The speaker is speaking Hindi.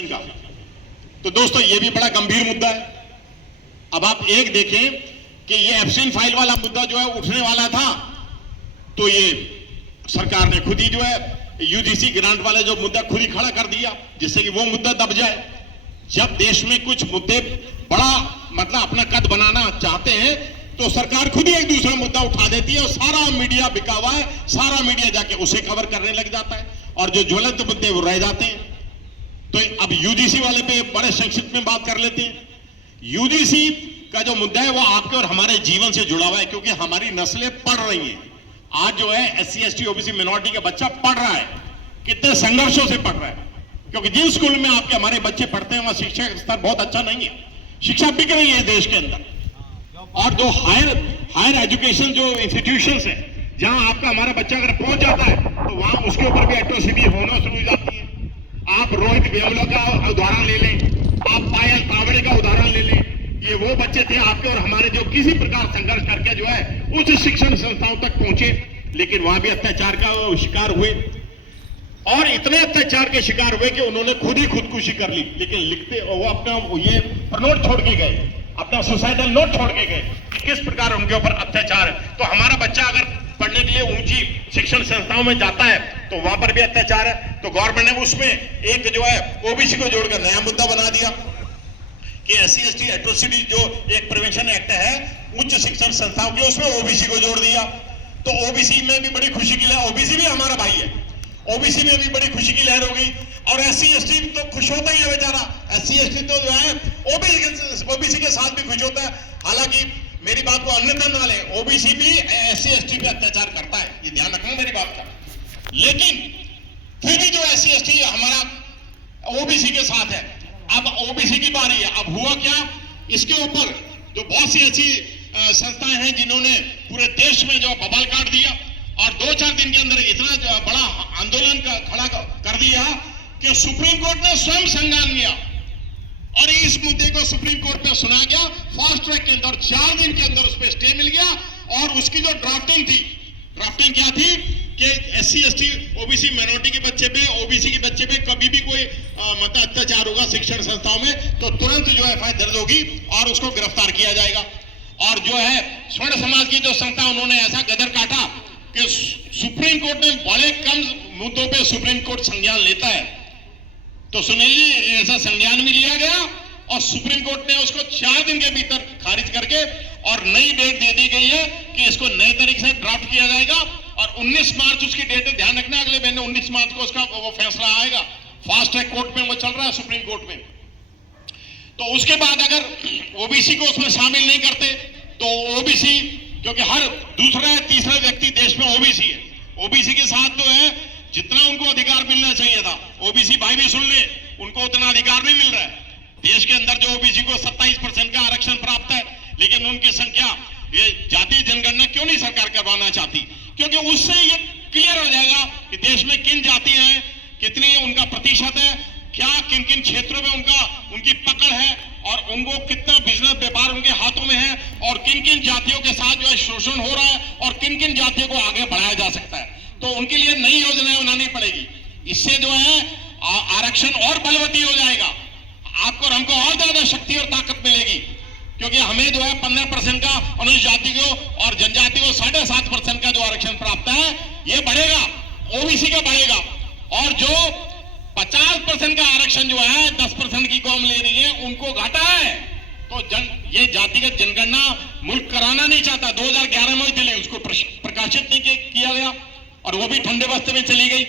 एजुकेशन का। तो दोस्तों ये भी बड़ा गंभीर मुद्दा है। अब आप एक देखें कि ये एब्सटेंट फाइल वाला मुद्दा जो है उठने वाला था, तो ये सरकार ने खुद ही जो है यूजीसी ग्रांट वाले जो मुद्दा खुद ही खड़ा कर दिया, जिससे कि वो मुद्दा दब जाए। जब देश में कुछ मुद्दे बड़ा मतलब अपना कद बनाना चाहते हैं तो सरकार खुद ही एक दूसरा मुद्दा उठा देती है और सारा मीडिया बिका हुआ है, सारा मीडिया जाके उसे कवर करने लग जाता है और जो ज्वलंत मुद्दे वो रह जाते हैं। तो अब यूजीसी वाले पे बड़े संक्षिप्त में बात कर लेते हैं। यूजीसी का जो मुद्दा है वो आपके और हमारे जीवन से जुड़ा हुआ है, क्योंकि हमारी नस्लें पढ़ रही हैं। आज जो है SC ST OBC मिनॉरिटी का बच्चा पढ़ रहा है, कितने संघर्षों से पढ़ रहा है, क्योंकि जिन स्कूल में आपके हमारे बच्चे पढ़ते हैं वहां शिक्षा का स्तर बहुत अच्छा नहीं है, शिक्षा बिक रही है देश के अंदर। और जो हायर एजुकेशन जो इंस्टीट्यूशंस है, जहां आपका हमारा बच्चा अगर पहुंच जाता है तो वहां उसके ऊपर भी एट्रोसिटी होना शुरू हो जाती है। आप रोहित वेमुला का उदाहरण ले लें, आप पायल कावड़े का उदाहरण ले लें, ये वो बच्चे थे आपके और हमारे जो किसी प्रकार संघर्ष करके जो है उच्च शिक्षण संस्थाओं तक पहुंचे, लेकिन वहां भी अत्याचार का शिकार हुए और इतने अत्याचार के शिकार हुए कि उन्होंने खुद ही खुदकुशी कर ली। लेकिन लिखते वो अपना ये नोट छोड़ के गए, अपना सुसाइडल नोट छोड़ के गए कि किस प्रकार उनके ऊपर अत्याचार है। तो हमारा बच्चा अगर पढ़ने के लिए ऊंची शिक्षण संस्थाओं में जाता है तो वहां पर भी अत्याचार है। तो गवर्नमेंट ने उसमें एक जो है ओबीसी को जोड़कर नया मुद्दा बना दिया कि SC ST एट्रोसिटी जो एक प्रिवेंशन एक्ट है उच्च शिक्षण संस्थाओं के, उसमें ओबीसी को जोड़ दिया। तो ओबीसी में भी बड़ी खुशी की लहर, ओबीसी भी हमारा भाई है, ओबीसी में भी बड़ी खुशी की लहर हो गई। और SC ST तो खुश होता ही है बेचारा, SC ST तो जो है ओबीसी के साथ भी खुश होता है। हालांकि मेरी बात को अन्यथा ना ले, ओबीसी भी SC ST पे अत्याचार करता है, ये ध्यान रखना मेरी बात का। लेकिन फिर भी जो SC ST हमारा ओबीसी के साथ है। अब ओबीसी की बारी है। अब हुआ क्या, इसके ऊपर जो बहुत सी ऐसी संस्थाएं हैं जिन्होंने पूरे देश में जो बवाल काट दिया और 2-4 दिन के अंदर इतना बड़ा आंदोलन खड़ा कर दिया कि सुप्रीम कोर्ट ने स्वयं संज्ञान लिया और इस मुद्दे को सुप्रीम कोर्ट में सुना गया फास्ट ट्रैक के अंदर। 4 दिन के अंदर उस पर स्टे मिल गया और उसकी जो ड्राफ्टिंग थी, ड्राफ्टिंग क्या थी कि SC ST OBC माइनॉरिटी के बच्चे पे, OBC के बच्चे पे कभी भी कोई मतलब अत्याचार होगा शिक्षण संस्थाओं में तो तुरंत जो FIR दर्ज होगी और उसको गिरफ्तार किया जाएगा। और जो है स्वर्ण समाज की जो संस्था, उन्होंने ऐसा गदर काटा कि सुप्रीम कोर्ट ने बड़े कम मुद्दों पे सुप्रीम कोर्ट संज्ञान लेता है। तो सुनील जी, ऐसा संज्ञान भी लिया गया और सुप्रीम कोर्ट ने उसको 4 दिन के भीतर खारिज करके और नई डेट दे दी गई है कि इसको नए तरीके से ड्राफ्ट किया जाएगा और 19 मार्च उसकी डेट है। ध्यान रखना, अगले महीने 19 मार्च को उसका वो फैसला आएगा। फास्ट ट्रैक कोर्ट में वो चल रहा है, सुप्रीम कोर्ट में। तो उसके बाद अगर ओबीसी को उसमें शामिल नहीं करते तो ओबीसी, क्योंकि हर दूसरा या तीसरा व्यक्ति देश में ओबीसी है, ओबीसी के साथ जो है जितना उनको अधिकार मिलना चाहिए था, ओबीसी भाई भी सुन ले, उनको उतना अधिकार नहीं मिल रहा है। देश के अंदर जो ओबीसी को 27% का आरक्षण प्राप्त है, लेकिन उनकी संख्या, ये जातीय जनगणना क्यों नहीं सरकार करवाना चाहती? क्योंकि उससे ये क्लियर हो जाएगा कि देश में किन जातियां हैं, कितनी उनका प्रतिशत है, क्या किन किन क्षेत्रों में उनकी पकड़ है और उनको कितना बिजनेस व्यापार उनके हाथों में है और किन किन जातियों के साथ जो है शोषण हो रहा है और किन किन जातियों को आगे बढ़ाया जा सकता है। तो उनके लिए नई योजनाएं बनानी पड़ेगी। इससे जो है आरक्षण और बलवती हो जाएगा, आपको और हमको और ज्यादा शक्ति और ताकत मिलेगी, क्योंकि हमें जो है 15% का अनुसूचित जाति को और जनजाति को 7.5% का जो आरक्षण प्राप्त है ये बढ़ेगा, ओबीसी का बढ़ेगा। और जो 50% का आरक्षण जो है 10% की कौम ले रही है उनको घाटा है। तो ये जातिगत जनगणना मुल्क कराना नहीं चाहता, 2011 में दिल्ली उसको प्रकाशित नहीं किया गया और वो भी ठंडे बस्ते में चली गई।